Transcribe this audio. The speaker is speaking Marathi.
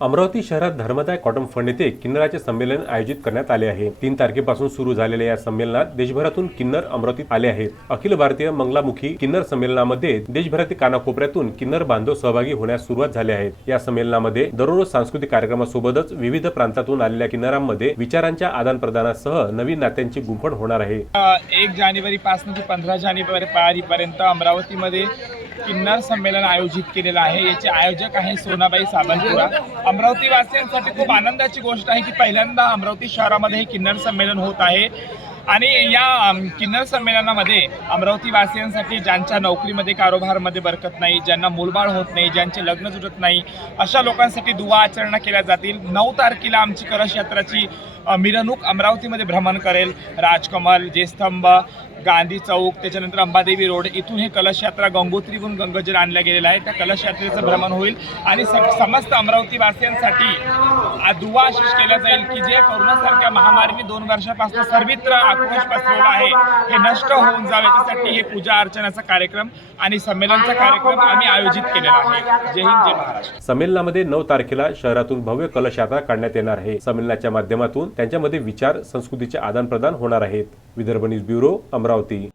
अमरावती शहरात धर्मदाय कॉटन फंड येथे किन्नराचे संमेलन आयोजित करण्यात आले आहे. तीन तारखेपासून सुरू झालेल्या या संमेलनात देशभरातून किन्नर अमरावतीत आले आहेत. अखिल भारतीय मंगलामुखी किन्नर संमेलनामध्ये देशभरातील कानाकोपऱ्यातून किन्नर बांधव सहभागी होण्यास सुरुवात झाली आहे. या संमेलनामध्ये दररोज सांस्कृतिक कार्यक्रमासोबतच विविध प्रांतातून आलेल्या किन्नरांमध्ये विचारांच्या आदान प्रदानासह नवीन नात्यांची गुंफण होणार आहे. एक जानेवारी पासून ते पंधरा जानेवारी पर्यंत अमरावतीमध्ये किन्नर संमेलन आयोजित केलेलं आहे. याचे आयोजक आहे सोनाबाई साबंतपुरा अमरावती वासियांसाठी खूप आनंदाची गोष्ट आहे की पहिल्यांदा अमरावती शहरामध्ये हे किन्नर संमेलन होत आहे. आणि या किन्नर संमेलनामध्ये अमरावती वासियांसाठी ज्यांच्या नोकरीमध्ये कारोबारमध्ये बरकत नाही ज्यांना मूलबाळ होत नाही ज्यांचे लग्न जुटत नाही अशा लोकांसाठी दुवा आचरणा केल्या जातील. नऊ तारखेला आमची कलश यात्राची मिरवणूक अमरावतीमध्ये भ्रमण करेल. राजकमल जयस्तंभ गांधी चौक त्याच्यानंतर अंबादेवी रोड इथून हे कलश यात्रा गंगोत्रीहून गंगजल आणल्या गेलेलं आहे त्या कलश यात्रेचं भ्रमण होईल. आणि स- समस्त अमरावतीवासियांसाठी दुवा आशिष केला जाईल की जे कोरोनासारख्या महामारीने दोन वर्षापासून सर्वत्र आक्रोश पसरवला आहे हे नष्ट होऊन जावे. याच्यासाठी हे पूजा अर्चनाचा कार्यक्रम आणि संमेलनचा कार्यक्रम आम्ही आयोजित केलेला आहे. जय हिंद जय महाराष्ट्र. संमेलनामध्ये नऊ तारखेला शहरातून भव्य कलश यात्रा काढण्यात येणार आहे. संमेलनाच्या माध्यमातून त्यांच्यामध्ये विचार संस्कृतीचे आदानप्रदान होणार आहेत. Vidarbha news bureau Amravati.